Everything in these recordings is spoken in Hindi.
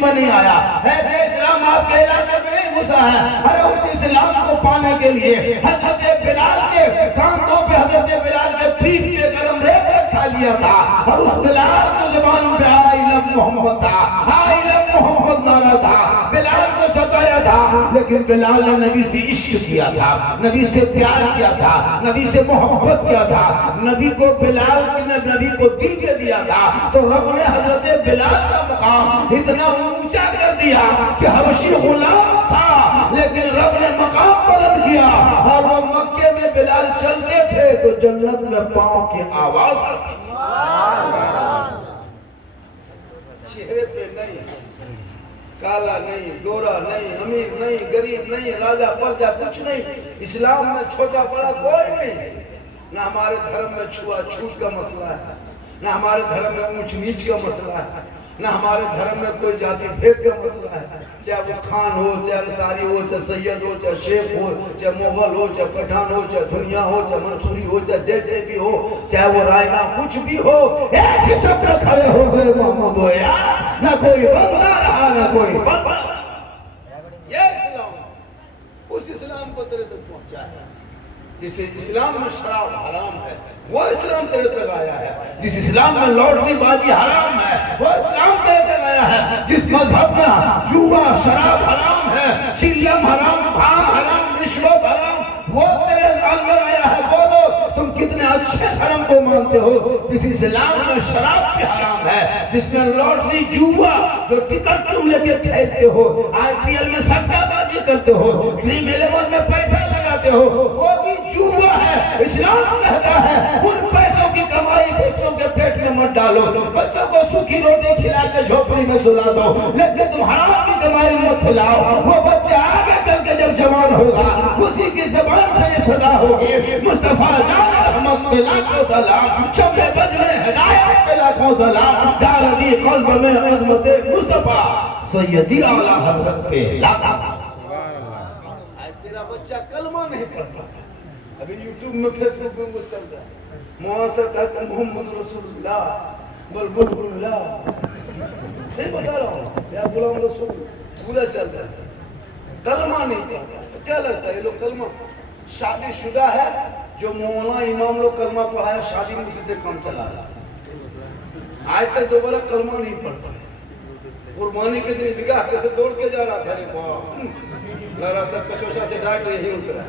में नहीं आया, ऐसे इस्लाम आपके इलाके में नहीं घुसा है। अरे उस इस्लाम को पाने के लिए हजरत बिलाल के कांधों पे, हजरत बिलाल के पीठ पे गरम रेत रखा लिया था और उस बिलाल को जुबान पे आइलम मोहम्मद था, आइलम मोहम्मद नारा था, बिलाल को सताया था। लेकिन बिलाल ने नबी से इश्क किया था, नबी से प्यार किया था, नबी से मोहब्बत किया था, नबी को बिलाल ने नबी को दिल दे दिया था। तो रब ने हजरत बिलाल का मुकाम इतना ऊंचा कर दिया कि हबशी गुलाम था, लेकिन रब ने मकाम बुलंद किया। और वो मक्के में बिलाल चलते थे तो जन्नत में पांव की आवाज आती, चेहरे पे नहीं, काला नहीं, गोरा नहीं, अमीर नहीं, गरीब नहीं, राजा प्रजा कुछ नहीं। इस्लाम में छोटा बड़ा कोई नहीं। ना हमारे धर्म में छुआछूत का मसला है, ना हमारे धर्म में ऊंच नीच का मसला है, ना हमारे धर्म में कोई जाति भेद का मसला है। चाहे वो खान हो, चाहे अंसारी हो, चाहे सैयद हो, चाहे शेख हो, चाहे मुगल हो, चाहे पठान हो, चाहे दुनिया हो, चाहे मंसूरी हो, चाहे जैसे भी हो, चाहे वो रायना कुछ भी हो, एक ही सपने खड़े हो गए मोहम्मद हो यार। ना कोई बंदा रहा, ना कोई बंदा। ये इस्लाम, उस इस्लाम को तेरे तक पहुंचा है। जिस इस्लाम में शराब हराम है वो इस्लाम तेरे तक आया है। जिस इस्लाम में लॉटरी बाजी हराम है वो इस्लाम तेरे तक आया है। जिस मजहब में जुआ शराब हराम है, चिल्लम हराम, भांग हराम, रिश्वत हराम, वो तेरे अंदर आया है। बोलो तुम कितने अच्छे धर्म को मानते हो। जिस इस्लाम में शराब भी हराम है, जिसमें लॉटरी जुआ जो टिकट तुम लेके खेलते हो, IPL में सट्टाबाजी करते हो, ड्रीम 11 में पैसा लगाते हो, वो भी जुआ है। इस्लाम कहता है उन पैसों की कमाई बच्चों के पेट में मत डालो, बच्चों को सूखी रोटी खिला के झोपड़ी में सुला दो, लेकिन तुम हराम की कमाई मत खिलाओ। वो बच्चा आगे चल के जब जवान होगा उसी की ज़बान से ये सदा होगी, मुस्तफा जान रहमत पे लाखों सलाम, शब्द बज में हिदायत पे लाखों सलाम, डाल दी क़ल्ब में अज़मत मुस्तफा सैयदी आला हज़रत पे लाखों। तेरा बच्चा कलमा नहीं पढ़ता, अभी यूट्यूब में फेसबुक में वो चल रहा है, मोहम्मद रसूलुल्लाह बलबुल्लाह, सही बता रहा हूँ या गुलाम रसूल, पूरा चल रहा है। कलमा नहीं पढ़ता तो क्या लगता है ये लोग कलमा? शादीशुदा है जो मौलाना इमाम लोग कलमा पढ़ाया, शादी में उसी से कम चला रहा। आज तक दोबारा कलमा नहीं पढ़ता। कुर्बानी के दिन ईदगाह कैसे दौड़ के जा रहा था, अरे वाह, लग रहा था कचोशा से डांट यही उतरा।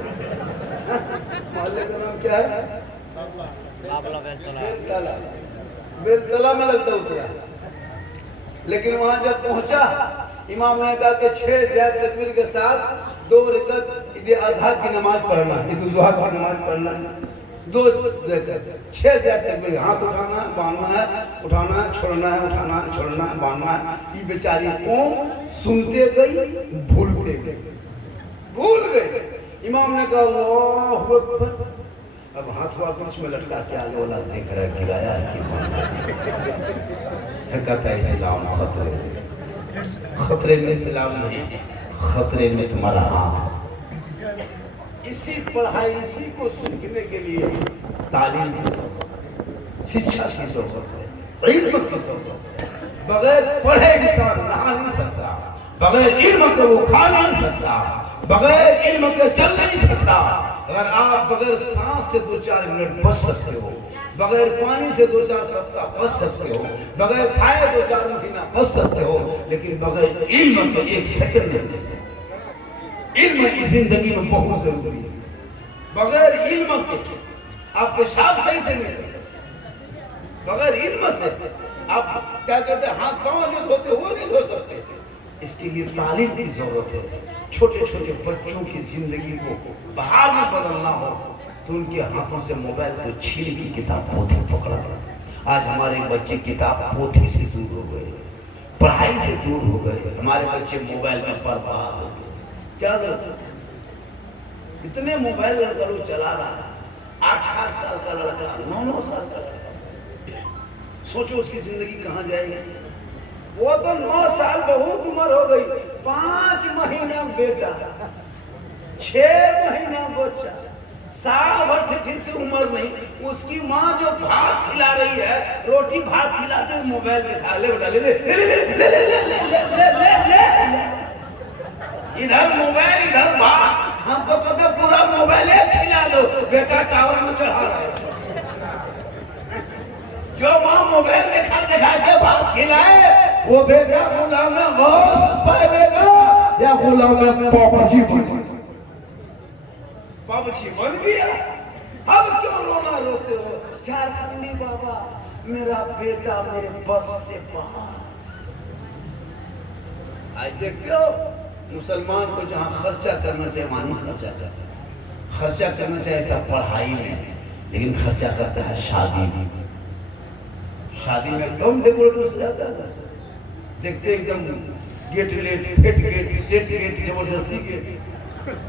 मोहल्ले का नाम क्या है? बेलतला, बेलतला में लगता उतरा। लेकिन वहां जब पहुंचा इमाम ने कहा कि 6 ज़ैद तकबीर के साथ 2 रकात ईद अज़हा की नमाज पढ़ना, ईद उल ज़ुहा की नमाज पढ़ना, 2 6 ज़ैद तकबीर, हाथ उठाना है, बांधना है, उठाना है, छोड़ना है, उठाना है, छोड़ना है, बांधना है। ये बेचारी कौम सुनते गई, भूलते गई, भूल गई। इमाम ने कहा अल्लाहु अकबर, अब हाथ हुआ कुछ में लटका के आगे वाला देख रहा है, गिराया कहता है इस्लाम खतरे में, इस्लाम नहीं खतरे में तुम्हारा हाथ। इसी पढ़ाई, इसी को सीखने के लिए तालीम की जरूरत है, शिक्षा की जरूरत है, इल्म की जरूरत है। बगैर पढ़े इंसान नहा नहीं सकता, बगैर इल्म के वो खा नहीं सकता, बगैर इल्म के चल नहीं सकता। अगर आप बगैर सांस से 2-4 मिनट बच सकते हो, बगैर पानी से 2-4 सप्ताह बच सकते हो, बगैर खाए 2-4 महीना बच सकते हो, लेकिन बगैर इल्म के 1 सेकंड नहीं बच सकते। इल्म की जिंदगी में बहुत जरूरी है। बगैर इल्म के आप पेशाब सही से नहीं कर सकते, बगैर इल्म से आप क्या कहते हैं हाथ पांव जो धोते वो नहीं धो सकते। इसके लिए तालीम की जरूरत है। छोटे छोटे बच्चों की जिंदगी को बहार में बदलना हो तो उनके हाथों से मोबाइल को छीन की किताब पोथी पकड़ा। आज हमारे बच्चे किताब पोथी से दूर हो गए, पढ़ाई से दूर हो गए, हमारे बच्चे मोबाइल में बर्बाद हो गए। क्या जरूरत? इतने मोबाइल लड़का लोग चला रहा है, 8-8 साल का लड़का, 9-9 साल का लड़का, सोचो उसकी जिंदगी कहाँ जाएगी। वो तो 9 साल बहुत उम्र हो गई, 5 महीना बेटा, 6 महीना बच्चा, साल भर ठीक से उम्र नहीं। उसकी माँ जो भात खिला रही है, रोटी भात खिलाते मोबाइल दिखा, ले बेटा ले ले ले ले ले ले ले ले ले बेटा टावर में चढ़ा रहा है। जो माँ मोबाइल में खा के भात खिलाए वो बेटा गुलाम में गौस पाएगा या गुलाम में पापची बन गया। अब क्यों रोना रोते हो? झारखंडी बाबा मेरा बेटा मेरे बस से बाहर। आज देखते हो मुसलमान को जहाँ खर्चा करना चाहिए वहाँ नहीं खर्चा करना चाहिए था पढ़ाई में, लेकिन खर्चा करता है शादी में। शादी में कम डेकोरेटर सजाता है, देखते एकदम गेट लेट फेट गेट सेट गेट जबरदस्ती गेट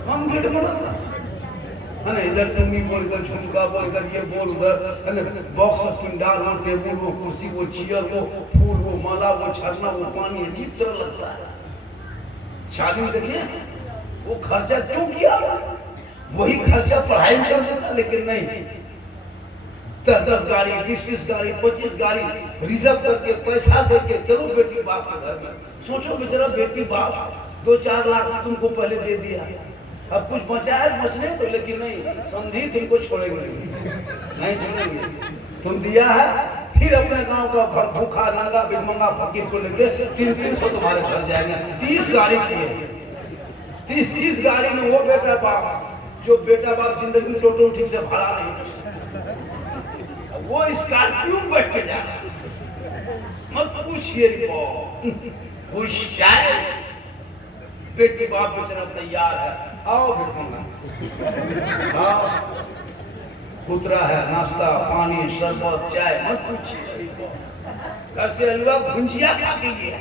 हम गेट बनाता है ना। इधर टुम्मी बोल, इधर झुमका बोल, इधर ये बोल, उधर है ना बॉक्स पिंडाल, वो टेबुल, वो कुर्सी, वो चेयर, वो फूल, वो माला, वो छरना, वो पानी, अजीब तरह लगता है। शादी में देखें वो खर्चा क्यों किया? वही खर्चा पढ़ाई में कर देता, लेकिन नहीं 10-10 गाड़ी, 20-20 गाड़ी, 25 गाड़ी रिजर्व करके पैसा देके चलो बेटी बाप के घर में। सोचो बेचारा बेटी बाप 2-4 लाख तुमको पहले दे दिया, अब कुछ बचा है बचने तो, लेकिन नहीं संधि तुमको छोड़ेंगे नहीं छोड़ेंगे। तुम दिया है फिर अपने गांव का भूखा नंगा भिखमंगा फकीर को लेके 300 तुम्हारे घर जाएंगे। 30 गाड़ी की 30 गाड़ी में वो बेटा बाप जो बेटा बाप जिंदगी में टोटो ठीक से भरा नहीं, वो स्कॉर्पियो में बैठ के जा मत पूछिए वो स्टाइल। बेटी बाप बेचारा तैयार है, आओ भिखमंगा हाँ पुतरा है, नाश्ता पानी शरबत चाय मत पूछिए। घर से हलवा भुंजिया खा के गया,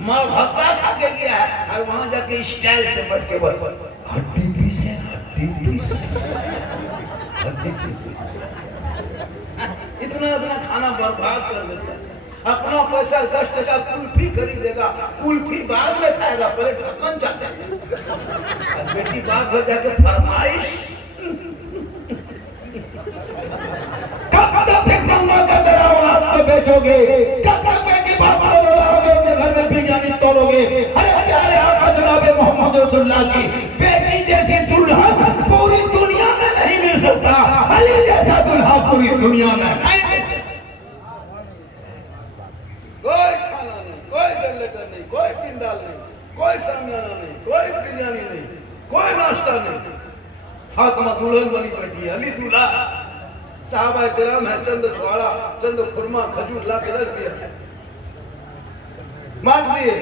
माँ भत्ता खा के गया है, और वहां जाके स्टाइल से बैठ के हड्डी पीस इतना खाना बर्बाद कर देता है। अपना पैसा 10 टका कुल्फी खरीदेगा, कुल्फी बाद में खाएगा, पहले ढक्कन चाहते हैं। बेटी बाप घर जाके फरमाइश कब तक भिखमंगा का तेरा औलाद को बेचोगे? कब तक बेटी बाप को बुलाओगे अपने घर में बिरयानी तोड़ोगे? अरे प्यारे आका जनाब मोहम्मद रसूलुल्लाह की बेटी जैसी दुल्हन पूरी दुनिया में नहीं मिल सकता। अली जैसा दुल्हा पूरी दुनिया में नहीं। कोई खाना नहीं, कोई जनरेटर नहीं, कोई पिंडाल नहीं, कोई सामियाना नहीं, कोई बिरयानी नहीं, कोई नाश्ता नहीं। फातिमा दुल्हन बनी बैठी है, अली दूल्हा। साहबा किराम है, चंद छुआड़ा चंद खुरमा खजूर ला के रख दिया, मांग दिए,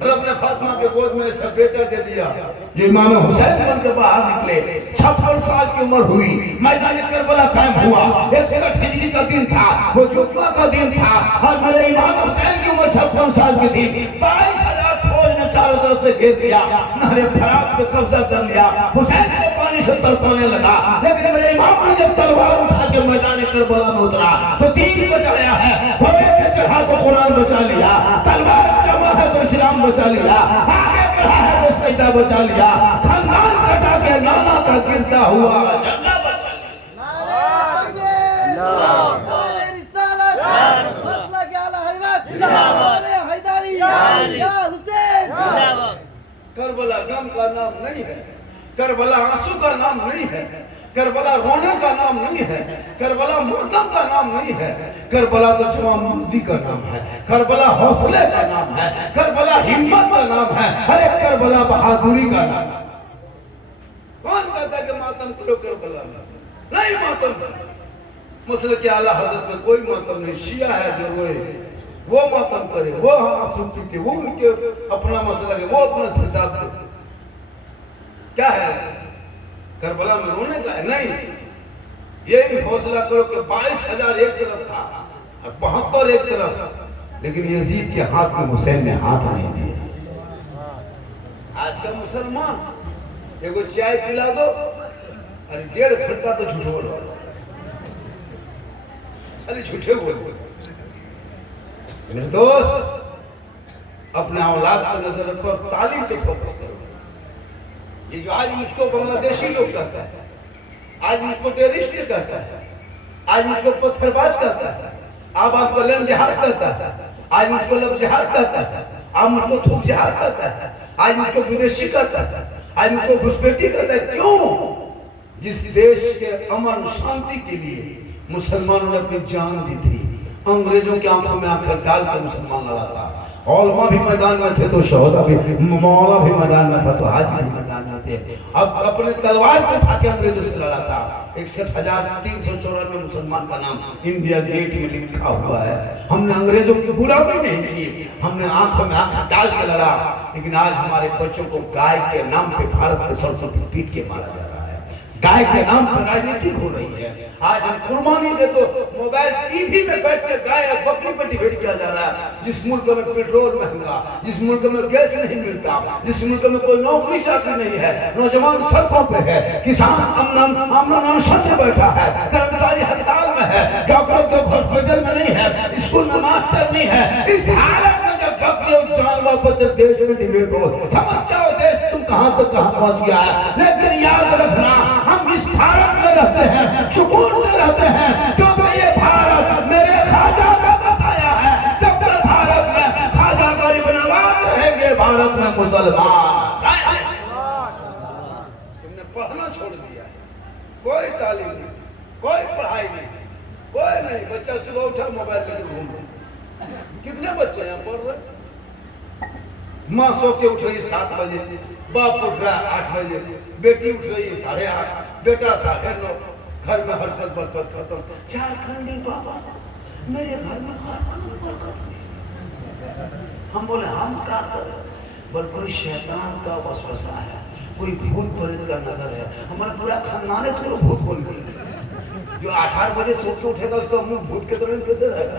रब ने फातिमा के गोद में ऐसा बेटा दे दिया जो इमाम हुसैन बन के बाहर निकले। 56 साल की उम्र हुई, मैदान करबला कायम हुआ। 61 हिजरी का दिन था, वो जुम्मा का दिन था, और मेरे इमाम हुसैन की उम्र 56 साल की थी। 22,000 फौज ने चारों तरफ से घेर लिया, नहरे फरात पे कब्जा कर लिया। हुसैन को पानी से तड़पाने लगा, लेकिन मेरे इमाम ने जब तलवार उठा के मैदान करबला में उतरा तो दीन बचाया है, घोड़े पे चढ़ा तो कुरान बचा लिया, तलवार जमा है तो इस्लाम बचा लिया, आगे बढ़ा है तो सजदा बचा लिया, खानदान कटा के नाना का गिरता हुआ झंडा बचा लिया। करबला गम का नाम नहीं है, करबला आंसू का नाम नहीं है, करबला रोने का नाम नहीं है, करबला मातम का नाम नहीं है, करबला तो जवानमर्दी का नाम है, करबला हौसले का नाम है, करबला हिम्मत का नाम है, अरे करबला बहादुरी का नाम है। कौन कहता है कि मातम करो करबला में? नहीं मातम मसले के आला हजरत में कोई मातम नहीं। शिया है जो रोए वो मातम करे, वो आंसू टूटे, वो उनके अपना मसला है, वो अपना हिसाब से क्या है करबला में रोने का है? नहीं, ये भी हौसला करो कि 22,000 एक तरफ था और 72 एक तरफ, लेकिन यजीद के हाथ में हुसैन ने हाथ नहीं दिया। आज का मुसलमान एगो चाय पिला दो अरे 1.5 घंटा तो झूठ बोलो, अरे झूठे बोलो। मेरे दोस्त अपने औलाद पर नजर रखो, तालीम पे फोकस करो। ये जो आज मुझको बांग्लादेशी लोग कहता है, आज मुझको टेररिस्ट कहता है, आज मुझको पत्थरबाज कहता है, अब आपको लम जिहाद कहता है, आज मुझको लब जिहाद कहता है, आज मुझको थूक जिहाद कहता है, आज मुझको विदेशी कहता है, आज मुझको घुसपैठी कहता है। क्यों? जिस देश के अमन शांति के लिए मुसलमानों ने अपनी जान दी थी, अंग्रेजों की आंखों में आंखें डालकर मुसलमान लड़ा था। औलमा भी मैदान में थे तो शोहदा भी, मौला भी मैदान में था तो हाजी भी मैदान में थे। अब अपने तलवार को उठा के अंग्रेजों से लड़ा था। 61,394 मुसलमान का नाम इंडिया गेट में लिखा हुआ है। हमने अंग्रेजों की गुलामी नहीं की, हमने आंखों में आंखें डाल के लड़ा। लेकिन आज हमारे बच्चों को गाय के नाम पे भारत के सरसों पे पीट के मारा जा रहा है। गाय के नाम पर राजनीति हो रही है। आज हम कुर्बानी दे तो मोबाइल टीवी में बैठ के गाय और बकरी पर डिबेट किया जा रहा है। जिस मुल्क में पेट्रोल महंगा, जिस मुल्क में गैस नहीं मिलता, जिस मुल्क में कोई नौकरी चाकरी नहीं है, नौजवान सड़कों पे है, किसान अमन से बैठा है, कर्मचारी हड़ताल में है, डॉक्टर तो हॉस्पिटल में नहीं है, स्कूल में मास्टर नहीं है। इस हालत में जब बकरी और जानवर पर देश में डिबेट हो, समझ जाओ देश तुम कहां तक कहां पहुंच गया है। लेकिन याद रखना, हम इस भारत में रहते हैं, सुकून से रहते हैं, क्योंकि ये भारत मेरे ख्वाजा का बसाया है। जब तक भारत में ख्वाजा गरीब नवाज रहेंगे, भारत में मुसलमान। तुमने पढ़ना छोड़ दिया है, कोई तालीम नहीं, कोई पढ़ाई नहीं, कोई नहीं। बच्चा सुबह उठा मोबाइल लेकर घूम रहा। कितने बच्चे यहाँ पढ़ रहे? माँ सो के उठ रही 7 बजे, बाप उठ रहा है 8 बजे, बेटी उठ रही है 8:30, बेटा 9:30। घर में हरकत बरकत खत्म। 4 खंडी बाबा मेरे घर में हरकत बरकत नहीं। हम बोले हम क्या करें? बोल कोई शैतान का वसवसा है, कोई भूत प्रेत का नजर है। हमारा पूरा खानदान है तो भूत बोल गई। जो 8 बजे सो के उठेगा उसका मुंह भूत के तरह कैसे रहेगा?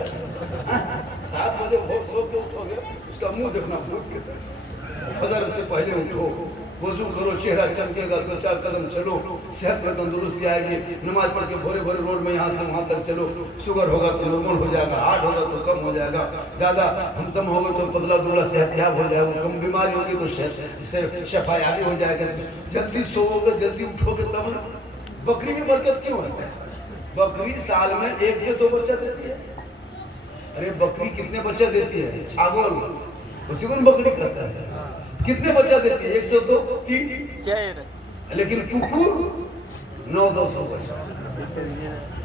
7 बजे सो के उठोगे उसका मुंह देखना भूत के तरह। फजर से पहले उठो, वजू करो, चेहरा चमकेगा, 2-4 कदम चलो, सेहत में तंदुरुस्ती आएगी। नमाज पढ़ के भोरे भोरे रोड में यहाँ से वहाँ तक चलो। शुगर होगा तो नॉर्मल हो जाएगा, हार्ट होगा तो कम हो जाएगा, ज़्यादा हमसम होगा तो पतला दुबला सेहतयाब हो जाएगा, कम बीमारी होगी तो सेहत शफायाबी हो जाएगा। जल्दी सोओगे, जल्दी उठोगे तब। बकरी में बरकत क्यों है? बकरी साल में 1 से 2 बच्चा देती है। अरे बकरी कितने बच्चा देती है? छागोल, उसी को बकरी कहता है। कितने बच्चा देती है? 102, 3। लेकिन कुकुर 900-200 बच्चा।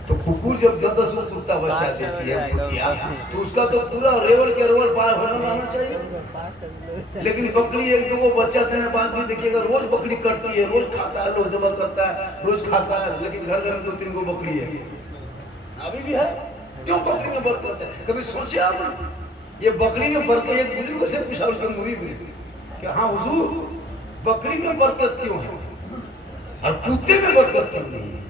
तो कुकुर जब 10-10 कुत्ता बच्चा देती है तो उसका तो पूरा रेवड़ के रेवड़ पार होना रहना चाहिए। लेकिन बकरी 1-2 बच्चा देने बाद भी देखिएगा, रोज बकरी कटती है, रोज खाता है, रोज जबर करता है, रोज खाता है। लेकिन घर घर में 2-3 गो बकरी है, अभी भी है। क्यों बकरी में बरकत है? कभी सोचे आप? ये बकरी में बरकत, एक बुजुर्ग से पूछा उसके मुरीद ने कि हाँ हुजूर, बकरी में बरकत क्यों है और कुत्ते में बरकत क्यों नहीं है?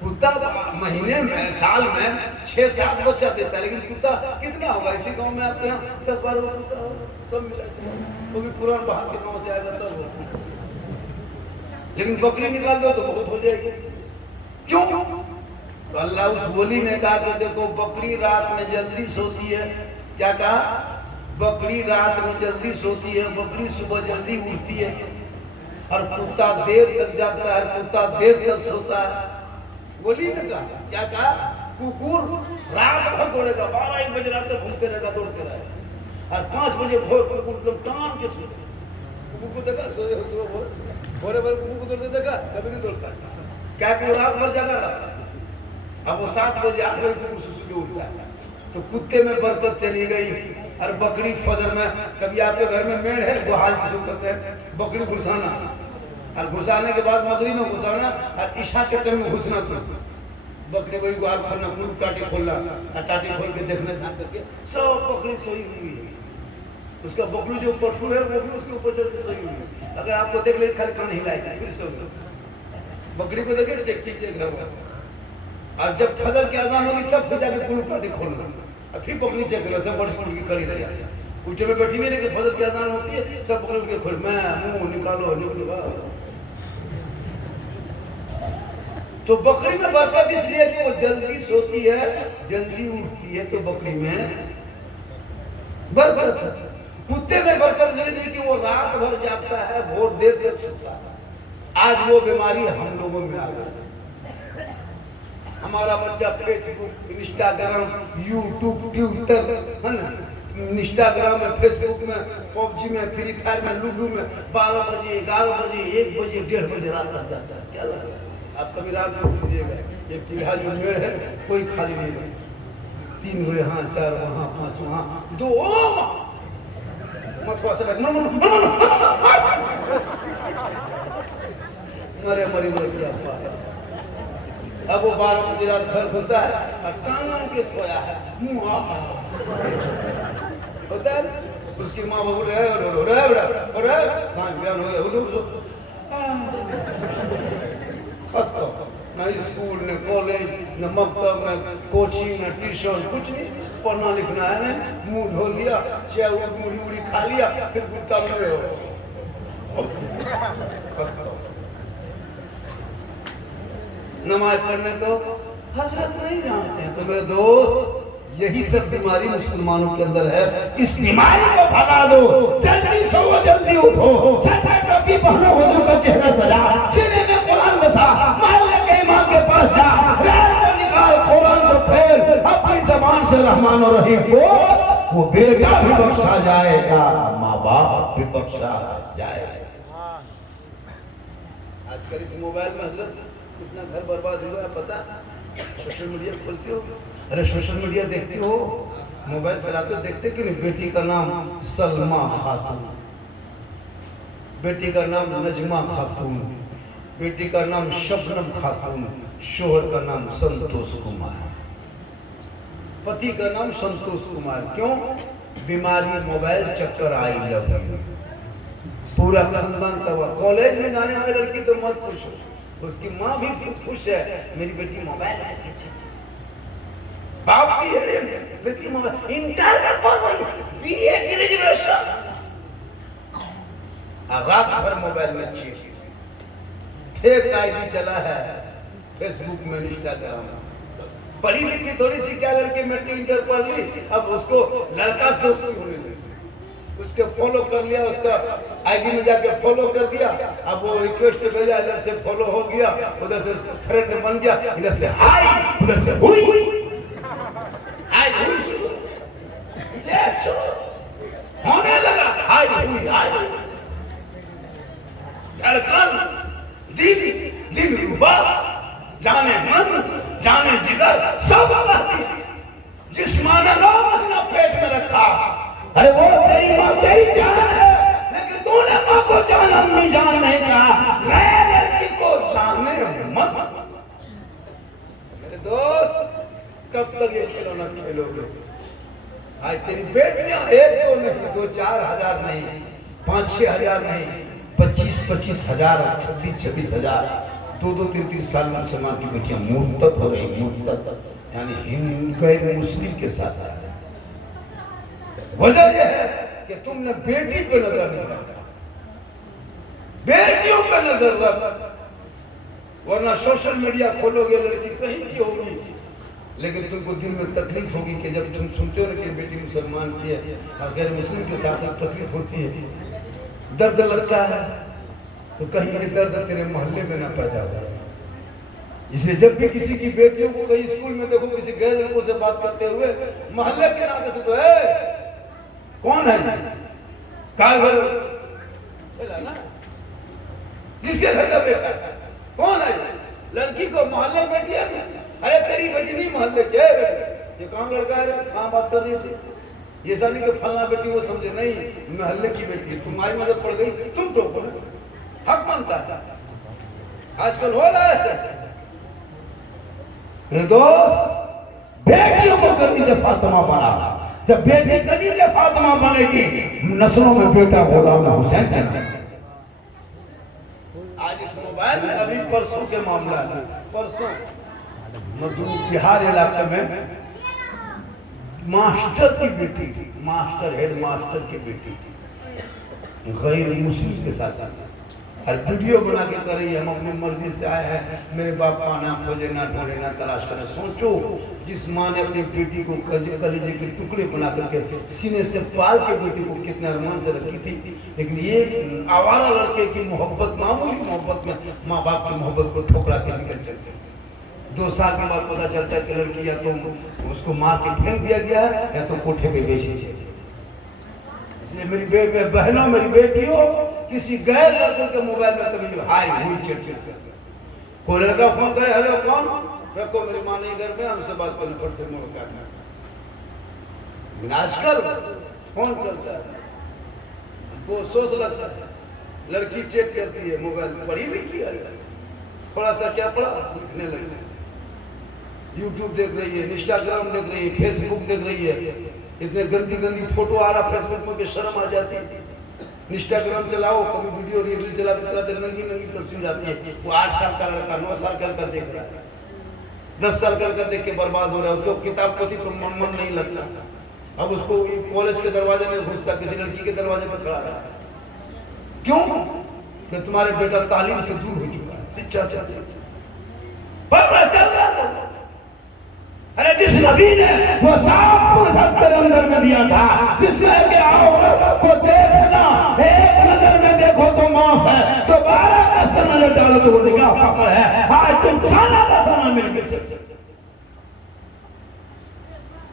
कुत्ता महीने में, साल में 6-7 बच्चा देता है, लेकिन कुत्ता कितना होगा? इसी गांव में आपके यहाँ 10-12 कुत्ता होगा, सब मिला वो भी पुरान बाहर के गांव से आया जाता है। लेकिन बकरी निकाल दो तो बहुत हो जाएगी। क्यों? तो अल्लाह उस वली ने कहा कि देखो बकरी रात में जल्दी सोती है। क्या कहा? बकरी रात में जल्दी सोती है, बकरी सुबह जल्दी उठती है, और कुत्ता देर तक जागता है, कुत्ता देर तक सोता है। वली ने कहा, क्या कहा? कुकुर रात भर दौड़ेगा, 12-1 बजे रात तक घूमते रहेगा, दौड़ते रहेगा, और 5 बजे भोर को टान के सोते। कुकुर को देखा सुबह भोरे भोरे कुकुर को दौड़ते देखा? कभी नहीं दौड़ता। क्या कि रात भर जागा रहता है। अब वो 7 बजे 8 बजे कुकुर सुसु के उठता है। तो कुत्ते में बरकत चली गई। और बकरी फजर में, कभी आपके घर में मेढ़ है, गुहाल जिसको कहते हैं, बकरी घुसाना, और घुसाने के बाद मगरिब में घुसाना, और ईशा के टाइम में घुसना। तो बकरी वही गुहाल खोलना, पूरी टाटी खोलना, और टाटी खोल के देखना चाह करके सब बकरी सोई हुई है। उसका बकरी जो पठू है वो भी उसके ऊपर चढ़ के सोई हुई है। अगर आपको देख ले खाली कान हिलाएगी, फिर सो। बकरी को देखे चेक कीजिए घर में, और जब फजर की अजान होगी तब फिर जाके पूरी टाटी खोलना, और फिर बकरी चेक करो, सब बड़ी खड़ी रही, उल्टे में बैठी नहीं, लेकिन फजर की अजान होती है सब बकरी उठ के खोल, मैं मुंह निकालो निकलो। तो बकरी में बरकत इसलिए कि वो जल्दी सोती है, जल्दी उठती है, तो बकरी में बरकत है। कुत्ते में बरकत इसलिए कि वो रात भर जागता है, भोर देर तक सोता है। आज वो बीमारी हम लोगों में आ गई। हमारा बच्चा फेसबुक, इंस्टाग्राम, यूट्यूब, ट्विटर, है ना, इंस्टाग्राम में, फेसबुक में, पबजी में, फ्री फायर में, लूडो में 12 बजे, 11 बजे, 1 बजे, 1:30 बजे रात लग जाता है। क्या लगा? आप कभी रात को कीजिएगा, ये पीढ़ा जो मेड़ है कोई खाली नहीं है, 3 हुए हाँ, 4 वहाँ, 5 वहाँ, 2 मत पास रख, मरे मरी मरे क्या हुआ है। अब वो 12 बजे रात भर घुसा है और टांगन के सोया है, होता है उसकी माँ बोल रहे न स्कूल न कॉलेज न मकतब न कोचिंग न ट्यूशन, कुछ नहीं, पढ़ना लिखना है नहीं, मुंह धो लिया, चाय मुड़ी मुड़ी खा लिया, फिर गुट्टा में हो। नमाज पढ़ने को हजरत नहीं जानते हैं। तो मेरे दोस्त, यही सब बीमारी मुसलमानों के अंदर है। इस बीमारी को भगा दो, जल्दी सो जल्दी उठो, सफेद टोपी पहनो, वजू का चेहरा सजा, सीने में कुरान बसा, मोहल्ले के इमाम के पास जा, रात को निकाल कुरान को फेर, अपनी जबान से रहमान और रहीम बोल, वो बेटा भी बख्शा जाएगा, माँ बाप भी बख्शा जाएगा। आजकल इस मोबाइल में हजरत कितना घर बर्बाद हुआ है पता? सोशल मीडिया खोलते हो, अरे सोशल मीडिया देखते हो, मोबाइल चलाते हो, देखते कि नहीं? बेटी का नाम सलमा खातून, बेटी का नाम नजमा खातून, बेटी का नाम शबनम खातून, शोहर का नाम संतोष कुमार, पति का नाम संतोष कुमार। क्यों? बीमारी मोबाइल, चक्कर, आई लव यू, पूरा खानदान तबाह। कॉलेज में जाने वाली लड़की तो मत पूछो, उसकी माँ भी खुश है, मेरी बेटी मोबाइल है, बाप भी है, बेटी मोबाइल, इंटर में पढ़ रही, बीए ग्रेजुएशन, और रात भर मोबाइल में चीज, फेक आईडी चला है फेसबुक में, इंस्टाग्राम में। पढ़ी लिखी थोड़ी सी क्या लड़की मैट्रिक इंटर पढ़ ली, अब उसको लड़का से दोस्ती होने लगी, उसके फॉलो कर लिया, उसका आईडी में जाके फॉलो कर दिया, अब वो रिक्वेस्ट भेजा, इधर से फॉलो हो गया, उधर से फ्रेंड बन गया, इधर से हाय, उधर से हुई, हाय हुई, चैट शुरू होने लगा, हाय हुई, हाय धड़कन, दिल रुबा, जाने मन, जाने जिगर, सब जिस्माना 9 महीना पेट में रखा। अरे वो तेरी माँ तेरी जान है, लेकिन तूने माँ को जान, अम्मी जान नहीं कहा, गैर लड़की को जाने मत। मेरे दोस्त, कब तक ये खिलौना खेलोगे? आज तेरी बेटियां 1-2 नहीं, 2-4 हजार नहीं, 5-6 हजार नहीं, 25-25 हजार, 26-26 हजार, 2-2, 3-3 साल में मुसलमान की बेटियां मुर्तद हो रही, मुर्तद यानी हिंदू मुस्लिम के साथ। वजह यह है कि तुमने बेटी पे नजर नहीं रखा, बेटियों पे नजर रख, वरना सोशल मीडिया खोलोगे, लड़की कहीं की होगी, लेकिन तुमको दिल में तकलीफ होगी कि जब तुम सुनते हो ना कि बेटी मुसलमान की है और गैर मुस्लिम के साथ साथ तकलीफ होती है, दर्द लगता है, तो कहीं ये दर्द तेरे मोहल्ले में ना पैदा हो। इसलिए जब भी किसी की बेटियों को कहीं स्कूल में देखो, किसी गैर लड़कों से बात करते हुए, मोहल्ले के नाते से तो है, कौन है काल भर चला ना, किसके घर का बेटा, कौन है? लड़की को मोहल्ले में बेटी है, अरे तेरी बेटी नहीं, मोहल्ले के ये कौन लड़का है, कहाँ बात कर रही थी? ये सब नहीं कि फलना बेटी, वो समझे नहीं, मोहल्ले की बेटी, तुम्हारी मदद पड़ गई, तुम तो हक बनता है। आजकल हो रहा है ऐसे। दोस्त, बेटियों को गली से फातिमा बना, जब बेटी गली से फातिमा बनेगी, नस्लों में बेटा गुलाम हुसैन है। आज इस मोबाइल में अभी परसों के मामला है, परसों मधु बिहार इलाके में मास्टर की बेटी, मास्टर हेड मास्टर की बेटी गैर मुस्लिम के साथ और वीडियो बना के कर रही है, हम अपनी मर्जी से आए हैं, मेरे बाप का ना खोजे ना ढूंढे ना तलाश करे। सोचो, जिस माँ ने अपनी बेटी को कलेजे के टुकड़े बना करके सीने से पाल के बेटी को कितने अरमान से रखी थी, लेकिन ये आवारा लड़के की मोहब्बत, मामूली मोहब्बत में माँ बाप की मोहब्बत को ठोकरा के निकल चलते। 2 साल के बाद पता चलता है कि लड़की या तो उसको मार के फेंक दिया गया है या तो कोठे पे बेची है। इसलिए मेरी बहनों, मेरी बेटियों, किसी गैर लड़कों के मोबाइल में कभी हाय हुई चिट चिट कर, कोई लड़का फोन करे, हेलो कौन, रखो मेरी माँ नहीं घर में, हमसे बात करनी, फट से मोड़ काटना। आजकल फोन चलता है, वो सोच लगता है, लड़की चेक करती है मोबाइल में, पढ़ी लिखी है, थोड़ा सा क्या पढ़ा, लिखने लगी, यूट्यूब देख रही है, इंस्टाग्राम देख रही है, फेसबुक देख रही है, इतने गंदी गंदी फोटो आ रहा फेसबुक में, शर्म आ जाती है। इंस्टाग्राम चलाओ, कभी वीडियो रील चलाते चलाते नंगी नंगी तस्वीर आती है, वो 8 साल का लड़का 9 साल का लड़का देख रहा है, 10 साल का लड़का देख के बर्बाद हो रहा है, उसको किताब पोथी पर मन नहीं लगता, अब उसको कॉलेज के दरवाजे में घुसता, किसी लड़की के दरवाजे पर खड़ा रहा। क्यों? कि तुम्हारे बेटा तालीम से दूर हो चुका है, शिक्षा से पढ़ रहा, चल रहा था। अरे जिस नबी ने वो साफ मजहब तेरे अंदर में दिया था, जिसमें कि औरत को देखना एक नजर में देखो तो माफ है, तो 12 नजर डालो तो वो निगाह पकड़ है। आज तुम खाना का समय मिल गए,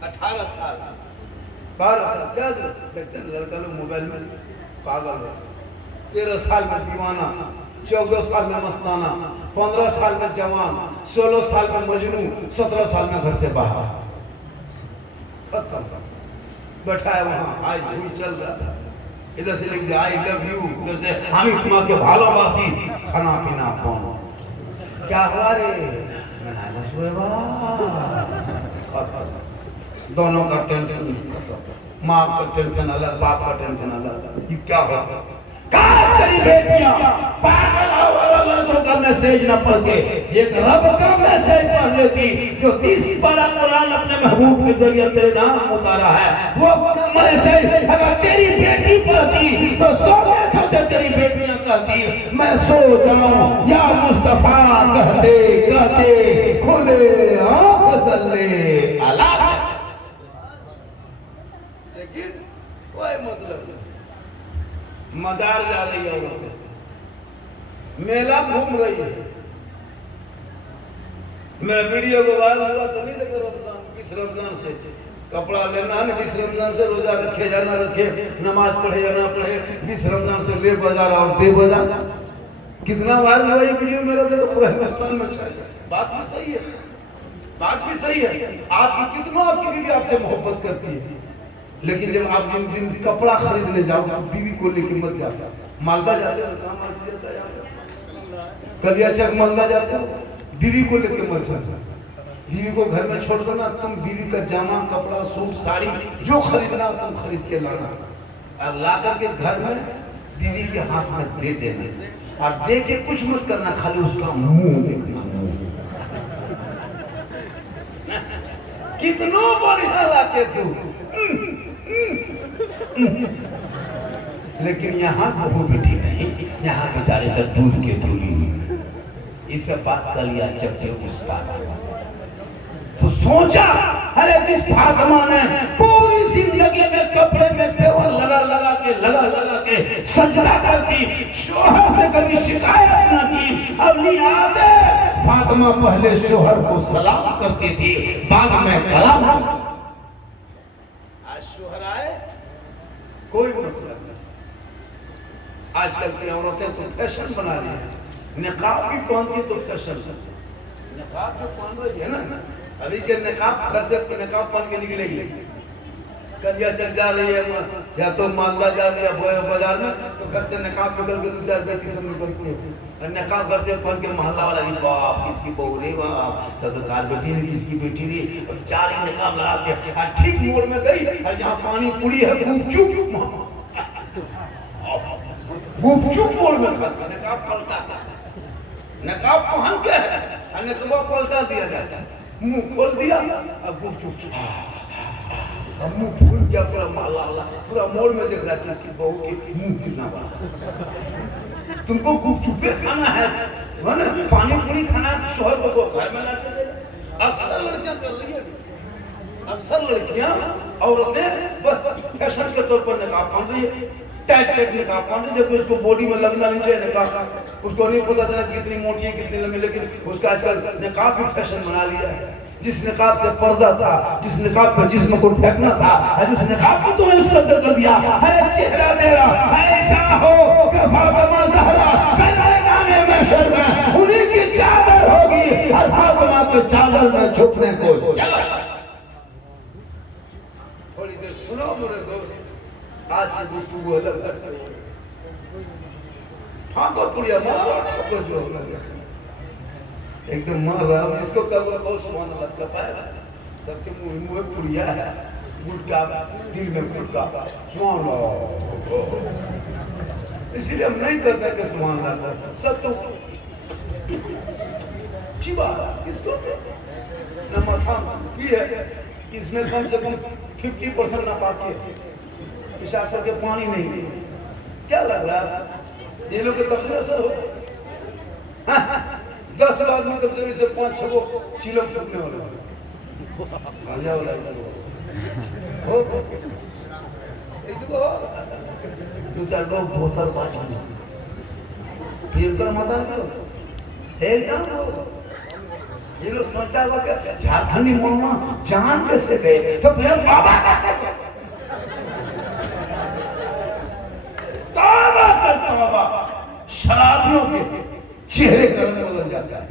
18 साल 12 साल क्या देखते हैं लड़का लोग मोबाइल में पागल है, 13 साल में दीवाना, 14 साल में मस्ताना, 15 साल में जवान, 16 साल में मजनू, 17 साल में घर से बाहर, खत्म। बैठा है वहां, आज भी चल रहा है, इधर से लिख दिया आई लव यू, उधर से हामी तुम्हारे के भालोबासी, खाना पीना कौन, क्या हुआ रे, दोनों का टेंशन, माँ का टेंशन अलग, बाप का टेंशन अलग, ये क्या हुआ? तेरी बेटियां पागल औरतों का मैसेज न पढ़ के एक रब का मैसेज पढ़ लेती, जो 30 पारा कुरान अपने महबूब के जरिए तेरे नाम उतारा है, वो मैसेज अगर तेरी बेटी पढ़ती तो सोते सोते तेरी बेटियां कहती, मैं सो जाऊं या मुस्तफा कहते कहते खुले आंख सल्ले अला, लेकिन कोई मतलब नहीं। मजार जा रही है औरतें, मेला घूम रही है, मैं वीडियो को वायरल हुआ तो नहीं देखा, रमजान 20 रमजान से कपड़ा लेना है, 20 रमजान से रोजा रखे या ना रखे, नमाज पढ़े या ना पढ़े, 20 रमजान से ले बाजार आओ दे बाजार, कितना वायरल हुआ ये वीडियो मेरा, देखो पूरा हिंदुस्तान में अच्छा है। बात भी सही है, बात भी सही है, आपकी कितना आपकी बीवी आपसे मोहब्बत करती है, लेकिन जब आप जिन कपड़ा खरीदने जाओ तो बीवी को लेकर मत जाओ, मालदा जाते हो, कलिया चक मालदा जाते हो, बीवी को लेकर मत जाओ, बीवी को घर में छोड़ दो ना, तुम बीवी का जामा कपड़ा सूट साड़ी जो खरीदना तुम खरीद के लाना, और ला करके घर में बीवी के हाथ में दे देना, और दे के कुछ मत करना, खाली उसका मुंह देखना, कितना बढ़िया लाके तू, लेकिन यहाँ बहू बेटी नहीं, यहाँ बेचारे से दूध के धूली हुई, इसे बात कर लिया चर्चे उस बात तो सोचा, अरे जिस फातिमा ने पूरी जिंदगी में कपड़े में पेवर लगा लगा के सजदा करती, शोहर से कभी शिकायत न की, अब नहीं आते, फातिमा पहले शोहर को सलाम करती थी, बाद में कलाम। शोहर आए कोई मतलब नहीं, आजकल की औरतें तो फैशन बना रही है, निकाब भी पहनती तो फैशन, निकाब जो पहन रही है ना, अभी के निकाब घर से निकाब पहन के निकलेगी, कलिया चल जा रही है या तो मालदा जा रही है बाजार में, तो घर से निकाब निकल के 2-4 बेटी सब निकलती है, निकाब घर से पहन के मोहल्ला वाला भी बाप किसकी बहू रे बाप, तो कार बेटी ने किसकी बेटी रे, 4 ही निकाब लगा के ठीक मोड़ में गई, और जहाँ पानी पूरी है गुपचुप मोड़ में निकाब पलटा, निकाब पहन के निकाब पलटा दिया जाता है, मुंह खोल दिया, अब गुपचुप मुंह फूल गया, पूरा माला पूरा मोड़ में देख रहा है इसकी बहू के मुंह कितना बड़ा, तुमको गुपचुपे खाना है ना, पानी पूरी खाना, शोहर को तो घर में लाते थे, अक्सर लड़कियां कर रही है, अक्सर लड़कियां औरतें बस फैशन के तौर पर निकाब पहन रही है, टाइट निकाब पहन रही है, जबकि उसको बॉडी में लगना नहीं चाहिए निकाब, उसको नहीं पता चला कितनी मोटी है कितनी लंबी, लेकिन उसका आजकल निकाब भी फैशन बना लिया है, जिस निकाब से पर्दा था, जिस निकाब पर जिस्म को ढकना था, जिस निकाब को तूने उससे कर दिया, अरे चेहरा तेरा ऐसा हो कि फातिमा ज़हरा मैदान महशर में उन्हीं की चादर हर फातिमा के चादर में छुपने को। थोड़ी देर सुनो मेरे दोस्त, आज की गुफ्तगू अलग है। ठाकुर पुड़िया मारो ठाकुर जो एकदम मार रहा हूँ, जिसको कब बहुत सुहान लगता पाएगा, सबके मुंह में पुड़िया है, गुटका दिल में गुटका सुहान लो, इसलिए हम नहीं करते कि सुहान लो, सब तो चिबा किसको न माथा ये है, इसमें कम से कम 50% ना पाती है, पेशाब करके पानी नहीं, क्या लग रहा है ये लोग के तकलीफ असर हो। 10 आदमी कम से 5-6 वो चिलम फूकने वाले हो, दो चार लोग बोतल पाँच फिर कर मत एकदम ये लोग सोचता हुआ कि झारखंडी मामा जान कैसे गए तो फिर बाबा कैसे गए। शराबियों के चेहरे का रंग बदल जाता है,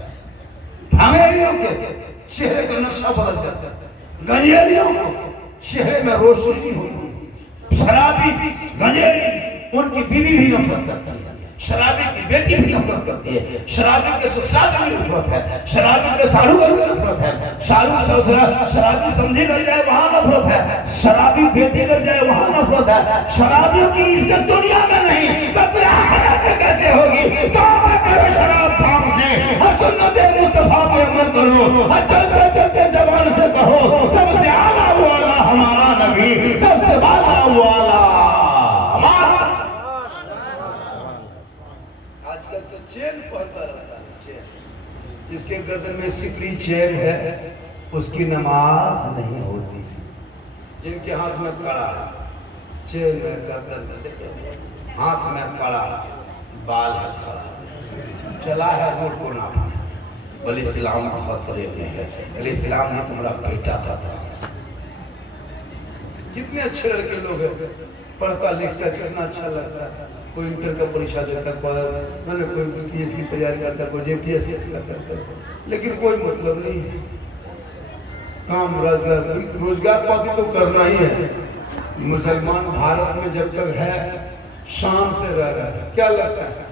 भांगेरियों के चेहरे का नक्शा बदल जाता है, गंजेरियों के चेहरे में रोशनी होती है। शराबी गंजेरी उनकी बीवी भी नफरत करती है, शराबी की बेटी भी नफरत करती है, शराबी के ससुराल में नफरत है, शराबी के साड़ू घर में नफरत है, साड़ू ससुराल शराबी समझी कर जाए वहां नफरत है, शराबी बेटी कर जाए वहां नफरत है। शराबियों की इज्जत दुनिया में नहीं तो फिर आखिरत में कैसे होगी। तौबा करो शराब फाम से, और सुन्नत मुस्तफा पे अमल करो, और चलते चलते ज़बान से कहो सबसे आला वाला हमारा नबी, सबसे आला वाला हमारा। आजकल तो चेन पहनता रहता है, चेन, जिसके गर्दन में सिकड़ी चेन है उसकी नमाज नहीं होती। जिनके हाथ में कड़ा, चेन में गर्दन में, हाथ में कड़ा, बाल है खड़ा, चला है रोड को नापने, बोले इस्लाम खतरे में है, बोले इस्लाम ने तुम्हारा बेटा खतरा। कितने अच्छे लड़के लोग हैं, पढ़ता लिखता कितना अच्छा लगता है, कोई इंटर का परीक्षा देता, कोई पीएस की तैयारी करता, कोई जेपीएस करता, लेकिन कोई मतलब नहीं है। काम रोजगार पाती तो करना ही है। मुसलमान भारत में जब तक है शान से रह रहा है, क्या लगता है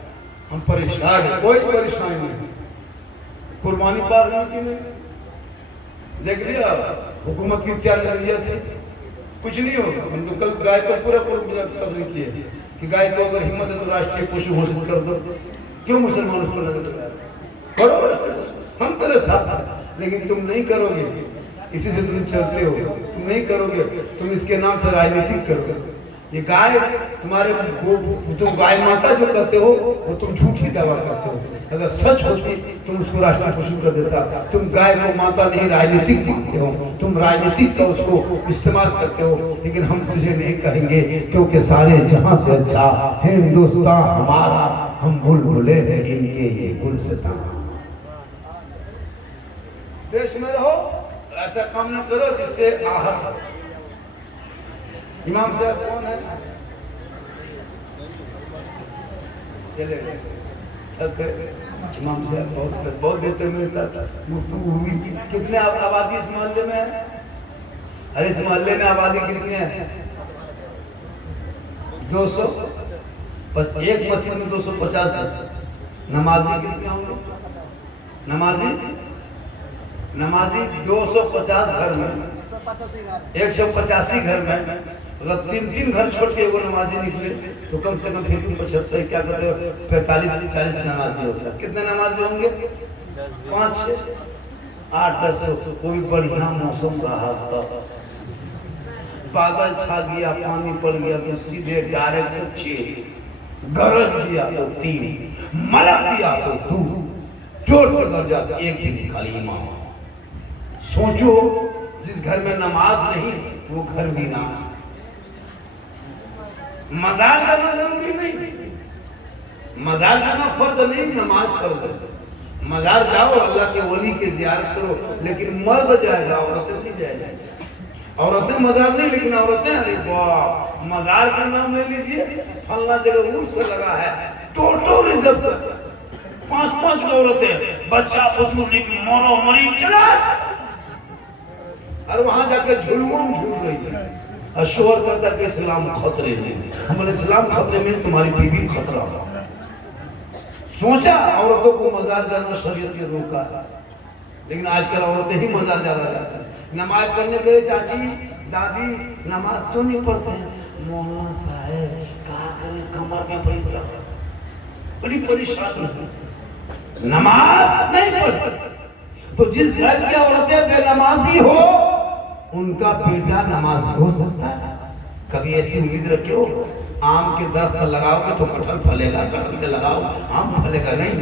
हम परेशान हैं, कोई परेशानी नहीं। कुर्बानी पार की नहीं, देख लिया हुकूमत की क्या नजरिया थी, कुछ नहीं होगा। हम तो कल गाय का पूरा तबलीग किए कि गाय को अगर हिम्मत है तो राष्ट्रीय पशु घोषित कर दो। क्यों मुसलमान उसको नजर करो, हम तेरे साथ हैं, लेकिन तुम नहीं करोगे, इसी से तुम चलते हो, तुम नहीं करोगे, तुम इसके नाम से राजनीतिक करोगे। ये गाय तुम्हारे तुम गाय माता जो करते हो वो तुम झूठी दावा करते हो। अगर सच होती तुम उसको राष्ट्रीय पशु कर देता। तुम गाय को माता नहीं राजनीतिक मानते हो, तुम राजनीतिक का उसको इस्तेमाल करते हो, लेकिन हम तुझे नहीं कहेंगे क्योंकि सारे जहां से अच्छा हिंदुस्तान हमारा, हम बुलबुले हैं इनके ये गुलसितां। देश में रहो, ऐसा काम न करो जिससे आहत हो। इमाम साहब कौन है? चले गए। इमाम साहब बहुत देते मिलता था। कितने आबादी इस मोहल्ले में है? अरे इस मोहल्ले में आबादी कितनी है? 200। एक मस्जिद में 250 नमाजी कितने होंगे? नमाजी 250 घर में, 185 घर में, अगर 3 घर छोड़ के एगो नमाजी निकले तो कम से कम फिर 75 क्या कहते हो 45-40 नमाजी होता है। कितने नमाजी होंगे? 5-6 8-10। कोई बढ़िया मौसम रहा तो बादल छा गया, पानी पड़ गया तो सीधे डायरेक्ट 6, गरज दिया तो 3, मलक दिया तो 2, जोर से गरजा 1 दिन खाली इमाम। सोचो जिस घर में नमाज नहीं वो घर भी ना। मजार जाना जरूरी नहीं, मजार जाना फर्ज नहीं, नमाज फर्ज है। मजार जाओ, अल्लाह के वली के ज़ियारत करो, लेकिन मर्द जाएगा, औरतें नहीं जाएगा। औरतें मजार नहीं, लेकिन औरतें, अरे वाह, मजार का नाम ले लीजिए, फलना जगह उर्स लगा है, टोटो रिजर्व 5-5 औरतें बच्चा बुद्धू लेकिन मोरो मरी चला, और वहां जाकर झुलुआ झूल रही है और शोर करता कि इस्लाम खतरे में। हमारे इस्लाम खतरे में, तुम्हारी बीवी खतरा हो। सोचा औरतों को मजार जाना शरीयत ने रोका, लेकिन आजकल औरतें ही मजार ज्यादा जाती हैं। नमाज पढ़ने गए, चाची दादी नमाज तो नहीं पढ़ते हैं, मौलाना साहब क्या करें, कमर में बड़ी दर्द, बड़ी परेशानी, नमाज नहीं पढ़ते। तो जिस घर की औरतें बेनमाजी हो उनका बेटा नमाजी हो सकता है? कभी ऐसी उम्मीद रखे हो? आम के दरख्त पर लगाओगे तो कटहल फलेगा, कटहल से लगाओ आम फलेगा? नहीं।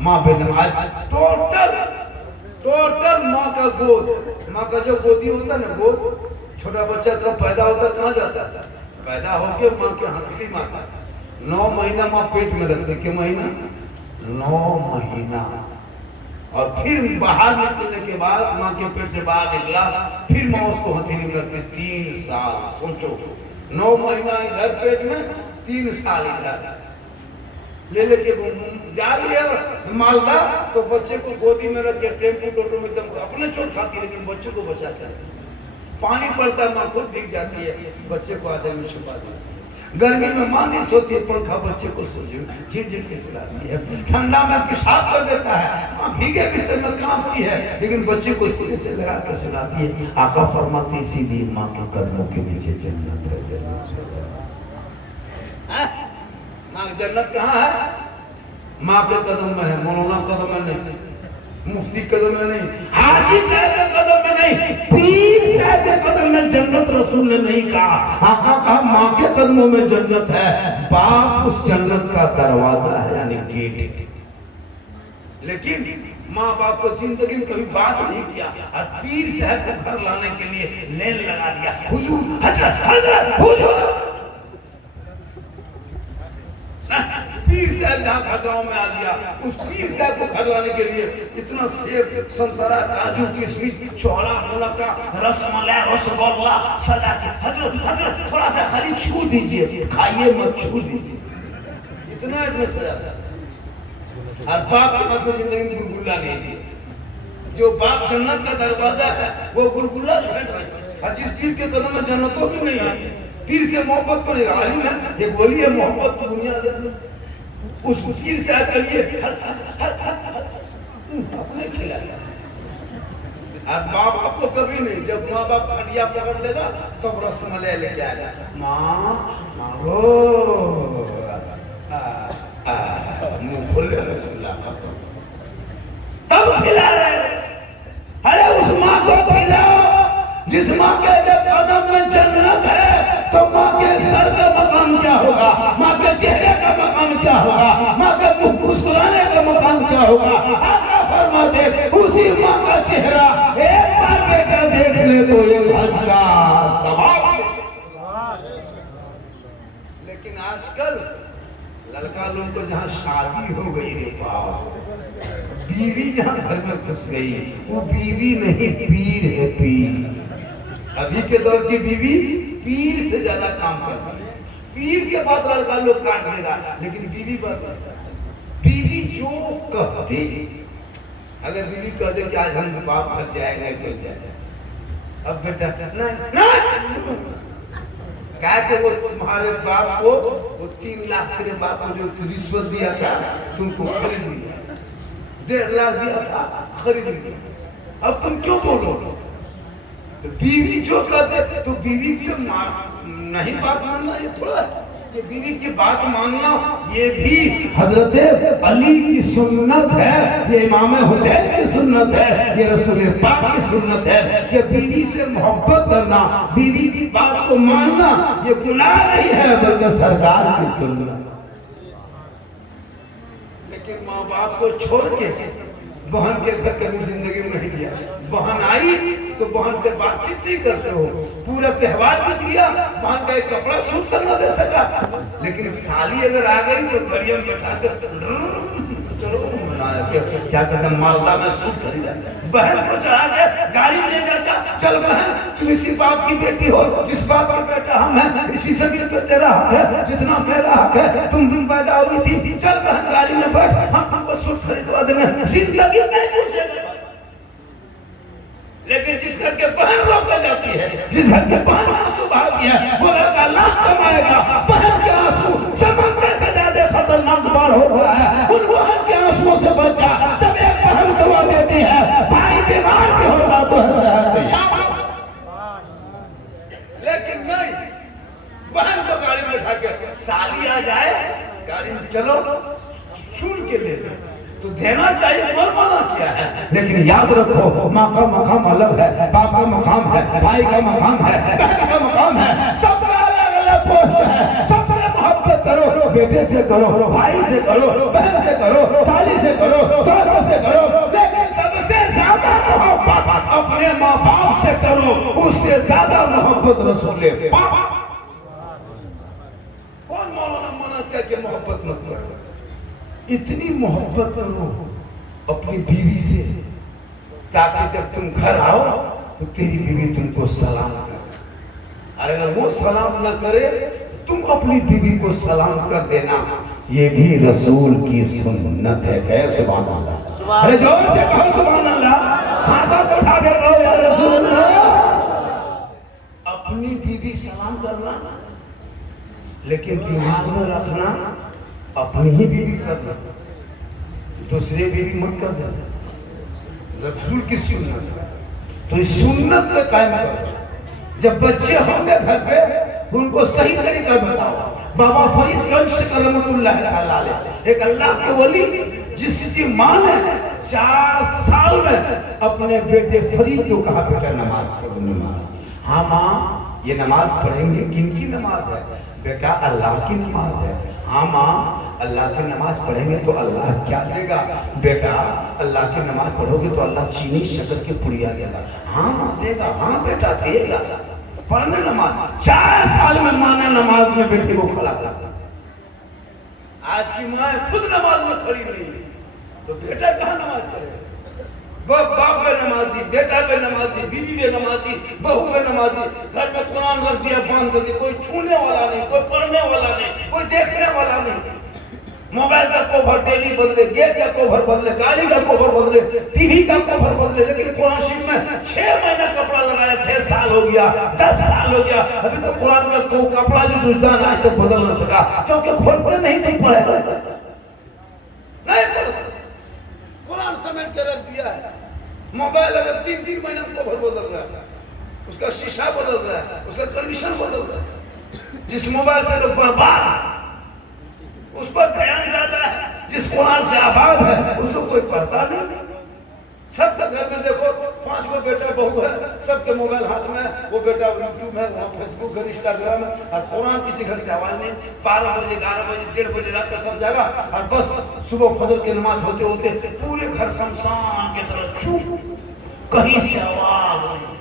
माँ बेनमाज, टोटल माँ का गोद, माँ का जो गोदी होता है ना, गोद, छोटा बच्चा जब पैदा होता है कहाँ जाता है? पैदा होके माँ के हथेली मारता है। 9 महीना माँ पेट में रखते। क्या महीना? 9 महीना। और फिर बाहर निकलने के बाद, माँ के पेट से बाहर निकला, फिर माँ उसको हथेली में रखते 3 साल। सोचो, 9 महीना इधर पेट में, 3 साल इधर। ले लेके जा रही है मालदा, तो बच्चे को गोदी में रख के टेम्पो टोटो में एकदम अपने चोट खाती, लेकिन बच्चे को बचा कर। पानी पड़ता है, माँ खुद दिख जाती है, बच्चे को आंचल में छुपा दी। गर्मी में माँ नहीं सोती है, पंखा बच्चे को झिझिर के सुलाती है। ठंडा में पेशाब कर देता है, माँ भीगे बिस्तर में कांपती है, लेकिन बच्चे को सीने से लगा के सुलाती है। आका फरमाती, सीधी माँ के कदमों के नीचे जन्नत है। जन्नत कहाँ है? माँ के कदम में है, मौलाना कदम में नहीं, मुफ्ती कदम में नहीं, हाजी साहब के कदम में नहीं, पीर साहब के कदम में जन्नत रसूल ने नहीं कहा। आका कहा माँ के कदमों में जन्नत है। बाप उस जन्नत का दरवाजा है, यानी गेट। लेकिन माँ बाप को जिंदगी में कभी बात नहीं किया, और पीर साहब को घर लाने के लिए लेन लगा दिया। हुजूर, हजरत, हजरत, हुजूर। पीर साहब जहाँ गाँव में आ गया, उस पीर साहब को घर लाने के लिए इतना सेब, संतरा, काजू, किशमिश, छोला, मुनक्का, रसमलाई, रसगुल्ला सजा के, हजरत, हजरत थोड़ा सा खाली छू दीजिए, खाइए मत, छू दीजिए, इतना सजा था। और बाप के हाथ में जिंदगी में गुलगुला नहीं दिया। जो बाप जन्नत का दरवाजा है, वो गुलगुला जो है, और जिस पीर के कदम में जन्नतों भी नहीं है, पीर से मोहब्बत पर आलिम है, ये बोलिए मोहब्बत की बुनियाद है। उस पीर से आकर ये अपने खिला लिया। और माँ बाप को कभी नहीं, जब माँ बाप खटिया पकड़ लेगा तब रसमलाई लेके आएगा, माँ मांगो, मुंह खोल रसगुल्ला तब खिला रहे। अरे उस माँ को खिलाओ जिस माँ के जब कदम में जन्नत है, तो माँ के सर का मकाम क्या होगा, माँ के चेहरे का मकाम क्या होगा, माँ के मुंह मुस्कुराने का मकाम क्या होगा। आका फरमा दे, उसी माँ का चेहरा एक बार बेटा देख ले तो एक हज का सवाब। लेकिन आजकल लड़का लोग को जहाँ शादी हो गई रे बाप, बीवी जहाँ घर में घुस गई, वो बीवी नहीं पीर है, पीर। अभी के दौर की बीवी पीर से ज्यादा काम करती है। पीर के बाद लड़का लोग काट देगा, लेकिन बीवी बात, बीवी जो कह दे, अगर बीवी कह दे कि आज हम बाप घर जाएंगे तो जाए, अब बेटा नहीं, क्या कि वो तुम्हारे बाप को, वो 3 लाख तेरे बाप को जो रिश्वत दिया था तुमको खरीद लिया, 1.5 लाख दिया था खरीद लिया, अब तुम क्यों बोलो? तो बीवी जो कहते, तो बीवी से नहीं बात मानना, ये थोड़ा, ये बीवी की बात मानना ये भी हजरत अली की सुन्नत है, ये इमाम हुसैन की सुन्नत है, ये रसूल पाक की सुन्नत है। ये बीवी से मोहब्बत करना, बीवी की बात को मानना, ये गुनाह नहीं है, बल्कि सरकार की सुन्नत। लेकिन माँ बाप को छोड़ के बहन के घर कभी जिंदगी में नहीं गया। बहन आई तो बहन से बातचीत नहीं करते हो, पूरा त्योहार बीत गया, बहन का एक कपड़ा सूट करना दे सका, लेकिन साली अगर आ गई तो गाड़ियों में बैठा कर चलो क्या कहते हैं, मालदा में सूट खरीदा, बहन को चढ़ा के गाड़ी में ले जाता, चल बहन तुम इसी बाप की बेटी हो, जिस बाप का बेटा हम हैं, इसी जमीन पे तेरा हक है जितना मेरा हक है, तुम पैदा हुई थी, चल बहन गाड़ी में बैठ, हम तुमको सूट खरीदवा देंगे। में जिंदगी नहीं पूछेगा। लेकिन जिस घर के बहन रोका जाती है, जिस घर के बहन आंसू बहाती है, वो लड़का लाख कमाएगा, बहन के आंसू समंदर से ज्यादा खतरनाक बार होता है। उन बहन के आंसुओं से बचा जब एक बहन दवा देती है, भाई बीमार भी होगा तो लेकिन नहीं, बहन को गाड़ी में उठा के साली आ जाए गाड़ी में चलो चुन के ले तो देना चाहिए, पर मना किया है। लेकिन याद रखो, माँ का मकाम अलग है, बाप का मकाम है, भाई का मकाम है, बहन का मकाम है, सबका अलग अलग पोस्ट है। सबसे मोहब्बत करो, बेटे से करो, भाई से करो, बहन से करो, साली से करो, दोस्तों से करो, लेकिन सबसे ज्यादा मोहब्बत अपने माँ बाप से करो, उससे ज्यादा मोहब्बत रसूले पाक। कौन मौलाना मना किया कि मोहब्बत मत करो? इतनी मोहब्बत करो अपनी बीवी से, ताकि जब तुम घर आओ तो तेरी बीवी तुमको सलाम करे। और अगर वो सलाम न करे, तुम अपनी बीवी को सलाम कर देना। ये भी रसूल की सुन्नत है। कहे सुभान अल्लाह। अरे जोर से कहो सुभान अल्लाह। हाथ उठा के कहो या रसूल अल्लाह। अपनी बीवी सलाम करना, लेकिन दिमाग में रखना अपनी ही बीवी करना, दूसरे बीवी मत कर देना। रसूल की सुन्नत, तो इस सुन्नत पे कायम करो। जब बच्चे होंगे घर पे, उनको सही तरीका बताओ। बाबा फरीदगंज रहमतुल्लाह अलैह, एक अल्लाह के वली, जिसकी मां ने 4 साल में अपने बेटे फरीद को कहा, बेटा नमाज पढ़ो, नमाज। हाँ माँ, ये नमाज पढ़ेंगे। किनकी नमाज है? बेटा अल्लाह की नमाज है। हाँ माँ, अल्लाह की नमाज पढ़ेंगे तो अल्लाह क्या देगा? बेटा अल्लाह की नमाज पढ़ोगे तो अल्लाह चीनी शक्कर की पुड़िया देगा। हाँ माँ देगा। हाँ बेटा देगा। पढ़ने नमाज। 4 साल में माँ ने नमाज में बेटे को खड़ा कर। आज की माँ खुद नमाज में खड़ी नहीं है, तो बेटा कहाँ नमाज पढ़ेगा? बाप पे नमाजी, बेटा पे नमाजी, बीवी पे नमाजी, बहू पे नमाजी। घर में कुरान रख दिया, बांध कर दिया, कोई छूने वाला नहीं, कोई पढ़ने वाला नहीं, कोई देखने वाला नहीं। मोबाइल का कवर डेली बदले, गेट का कवर बदले, गाड़ी का कवर बदले, टीवी का कवर बदले, लेकिन कुरान शरीफ में 6 महीना कपड़ा लगाया, 6 साल हो गया, 10 साल हो गया, अभी तो कुरान का कपड़ा जो जुजदान आज तक बदल न सका, क्योंकि खोलते नहीं तो पढ़ेगा नहीं पढ़ता। कुरान समेट के रख दिया है। मोबाइल अगर 3-3 महीने में कवर बदल रहा है, उसका शीशा बदल रहा है, उसका कंडीशन बदल रहा है। जिस मोबाइल से लोग बर्बाद, उस पर ध्यान ज्यादा है। जिस कुरान से आबाद है, उसको कोई पढ़ता नहीं। सबके घर में देखो 5 गो बेटा बहू है, सबके मोबाइल हाथ में, वो बेटा यूट्यूब है, वहाँ फेसबुक है, इंस्टाग्राम है, और कुरान किसी घर से आवाज नहीं। 12 बजे 11 बजे 1:30 बजे रात का सब जागा, और बस सुबह फजर की नमाज होते होते पूरे घर शमशान की तरह चुप, कहीं से आवाज नहीं।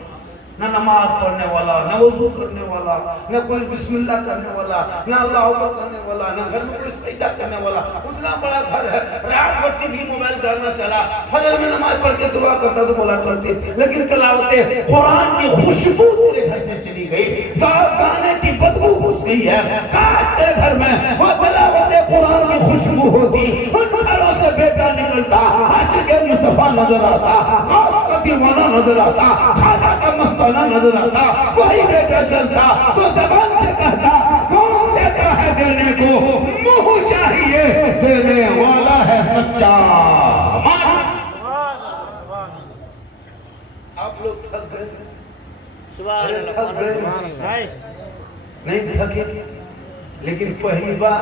न नमाज पढ़ने वाला, न वजू करने वाला, न कोई बिस्मिल्लाह करने वाला, न अल्लाह अकबर करने वाला, न घर में कोई सजदा करने वाला। उतना बड़ा घर है, रात भर टीवी मोबाइल गाना चला, फजर में नमाज पढ़ के दुआ करता तो बोला करती, लेकिन तिलावते कुरान की खुशबू तेरे घर से चली गई, गाने की बदबू घुस गई है। काश तेरे घर में वो तिलावते कुरान की खुशबू होती, उन घरों से बेटा निकलता, आशिक मुस्तफा नजर आता, गौस का दीवाना नजर आता, खाजा का मस्ताना नजर आता, वही बेटा चलता तो जबान से कहता, कौन देता है देने को, मुंह चाहिए देने वाला है सच्चा। आप लोग थक गए? थक गए? नहीं थके, लेकिन पहली बार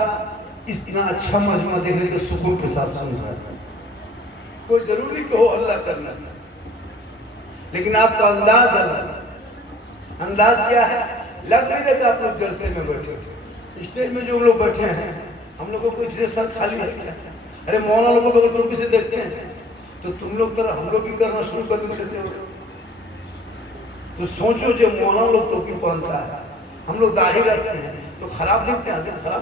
इतना अच्छा मजमा देखने के सुकून के साथ सुन रहा है। कोई जरूरी तो हो अल्लाह करना, लेकिन आपका अंदाज अलग। अंदाज क्या है? लग नहीं रहा आप लोग जलसे में बैठे, स्टेज में जो लोग बैठे हैं, हम लोगों को इतने सर खाली नहीं है। अरे मौलाना लोगों को अगर किसी देखते हैं तो तुम लोग तरह हम लोग भी करना शुरू कर दें कैसे हो? तो सोचो, जो मौलाना लोग टोपी पहनता है, हम लोग दाढ़ी रखते हैं तो खराब दिखते हैं, खराब